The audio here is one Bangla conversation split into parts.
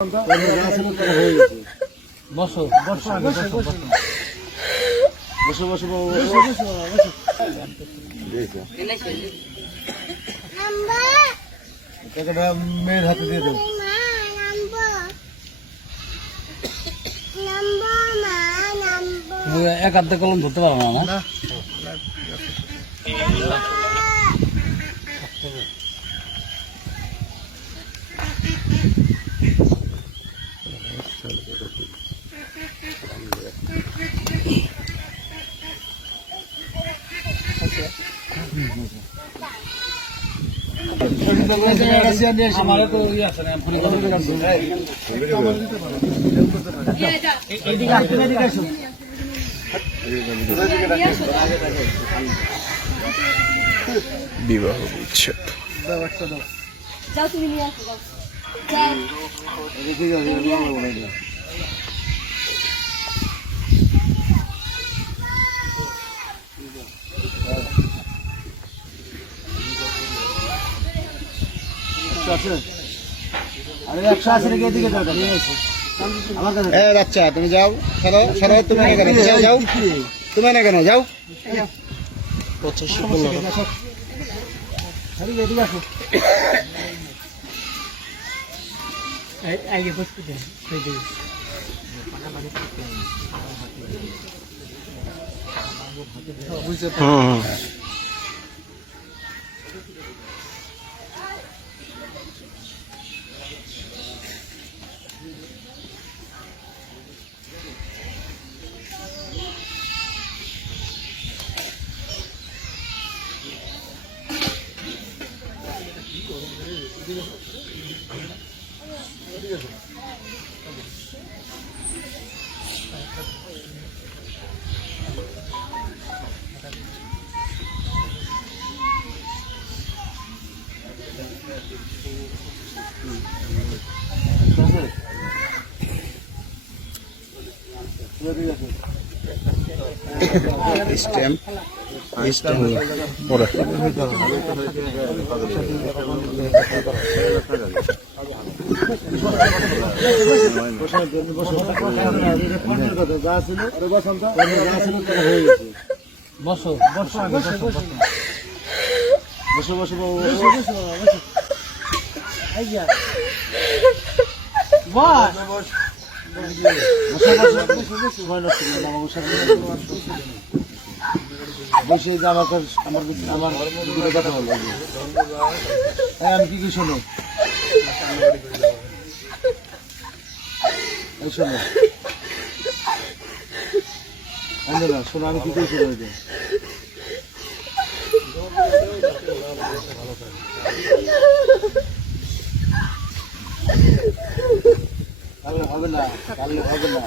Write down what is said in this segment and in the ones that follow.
বসো বসো বসো বসো বসো মেয়ের হাতে দিয়ে দেবো এক হাতে কলম ধরতে পারো না না আমারও তো ইয়ে আছে না ফুলি কলম এইদিকে আসো এইদিকে আসো বিবাহ বিচ্ছেদ। যাও তুমি নিয়ে আসো যাও যাও রেখে যাও এটা দিয়ে দেবো না এটা। একশো আছে? আরে একশো আছে নাকি এদিকে যাও নিয়ে এসো আমার কাছে এ বাচ্চা তুমি যাও সরো সরো তুমি না কেন? যাও যাও। তুমি না কেন? যাও। আগে বসতে দেন হুম। স্ট্যাম্প হয়ে বসো বসো বসো বসো বসো বসো বসো বসো। বসো বসো আইয়া বাস বসো, বসো, বসো, ভয় লাগছে না, বাবা, বসে বসে। যে আমাকে আমার আমার দুটো কথা বলব হ্যাঁ আমি কি কি শোনো? এই শোনো। অঞ্জনা শোনো, আমি কি কি শোনো এটা হবে না হবে না।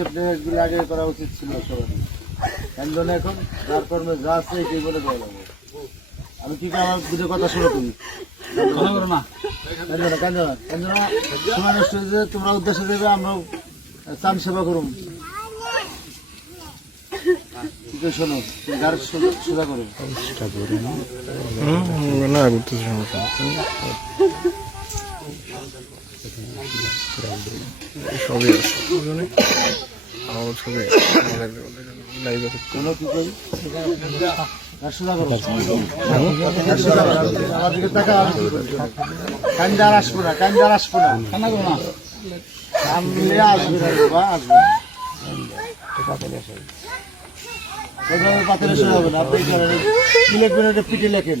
এই হিসেব আগে করা উচিত ছিল সবার কেন এখন কর্মে যা আছে এটাই বলে দেওয়া যাবে। আমি কি করে আমার দুটো কথা শুনে তুমি কথা বলো না। কাঞ্জনা কাঞ্জনা তোমরা উদ্দেশ্য দেবে, আমরাও চান সেবা করুন। কি করে শোনো গার সোজা- করো সবই আছে। বুঝলি? আমার লাইভে শোনো কি করি গার সোজা করো গার সোজা করো। আমার দিকে টাকা কান্দার আসব আসব হবে না পিঠে লেখেন।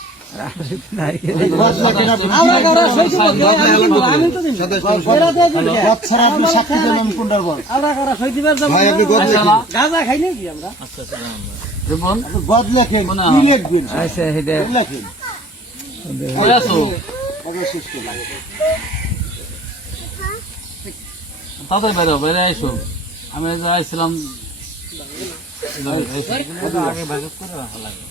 তাড়াতাড়ি বাইরে বাইরে আইসো আমি আইছিলাম। আগে ভাগ করে লাগে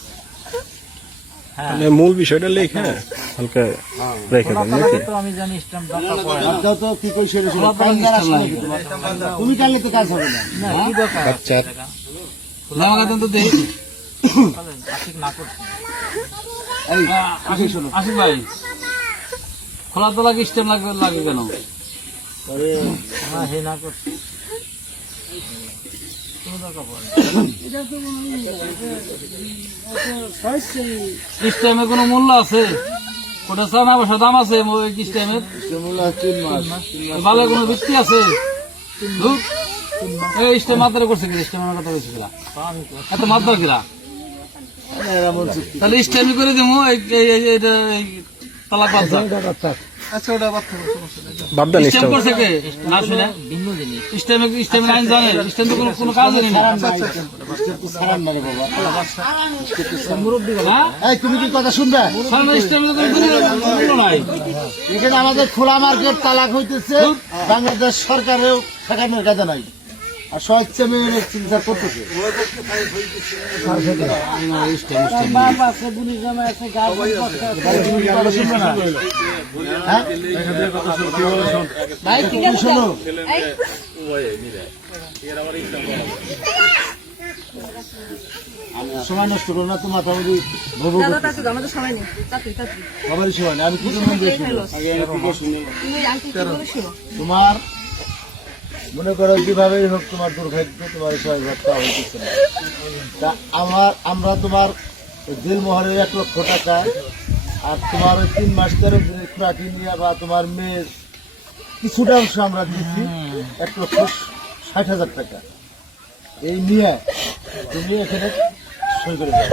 মানে মূল বিষয়টা লেখা হালকা রেখে দেন নাকি? আমি জানি স্ট্যাম্প দরকার পড়ে না। দাও তো কি তুমি তো কাজ হবে না। না কি দরকার? আচ্ছা। জামা কাপড় তো দেই ঠিক না করছি। এই আসিফ আসিফ ভাই খোলা তো লাগে স্টেম লাগে লাগে কেন? হ্যাঁ হে না করছি। স্টেমে কোনো মূল্য আছে ওটা দাম আছে মাস ভালো কোনো ভিত্তি আছে। এই করছে কি স্টেমের কথা বলছে কিলা এত মাত্রা কিলা? তাহলে স্টেমি করে দিব এই- এই- এই- ওটা বাদ লিস্ট করছে কে? না শুনে। স্টেমে স্টেমের আইন জানে? সিস্টেম তো কোনো কোনো কাজ নেই। বাবা। হ্যাঁ? এই তুমি কি কথা শুনবে? সামনে স্টেমে তো কোনো নাই। এখানে আমাদের খোলা মার্কেট তালাক হইতেছে। বাংলাদেশ সরকারেও ঠেকানোর কাজে নাই। আর স্বেচ্ছা মেয়ে চিন্তা করতেছে। সময় নষ্ট করো না তো মাথা মধ্যে ভবু দাদা তাড়াতাড়ি আমাদের সময় নেই। তাড়াতাড়ি তাড়াতাড়ি সবারই সময় না আমি কি তোমার মনে করো যেভাবেই হোক তোমার দুর্ভাগ্য তোমার ছয় ঘরটা হইতেছে না। তা আমার আমরা তোমার দিল মহরের এক লক্ষ টাকা আর তোমার ওই তিন মাস ধরে খুরাকি নিয়ে বা তোমার মেয়ের কিছুটা অংশ আমরা দিচ্ছি এক লক্ষ ষাট হাজার টাকা। এই নিয়ে তুমি এখানে সই করে দাও।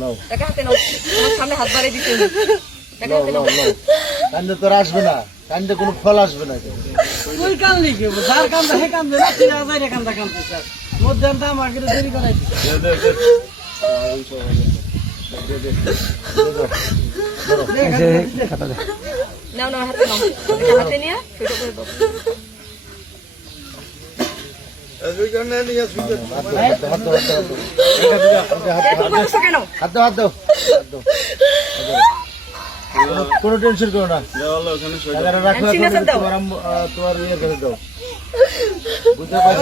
নাও। টাকা হাতে নাও। সামনে হাত বাড়িয়ে দিতে নাও নাও নাও। কান্দে তোর আসবে না। কান্দে কোনো ফল আসবে না তুই কান লিখে যার কান্দা হে কান্দে না তুই আজাই রে কান্দা কান্দে স্যার মধ্যে আমাকে দেরি করাই নাও নাও হাতে নাও। হাতে নিয়ে সেটা করে দাও হাত দাও, হাত দাও, হাত দাও, হাত দাও। এটা দিও, এটা হাত এত বলছো কেন টেনশন করো না রাখো। তোমার ইয়ে করে দাও বুঝতে পারছ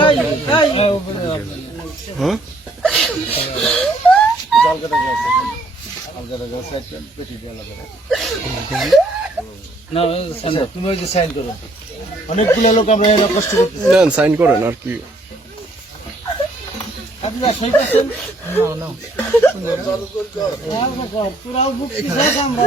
অনেকগুলো লোক আমরা কষ্ট করতেছি সাইন করেন, আর কি আপনারা সই করছেন না না। তোরাও বুক আমরা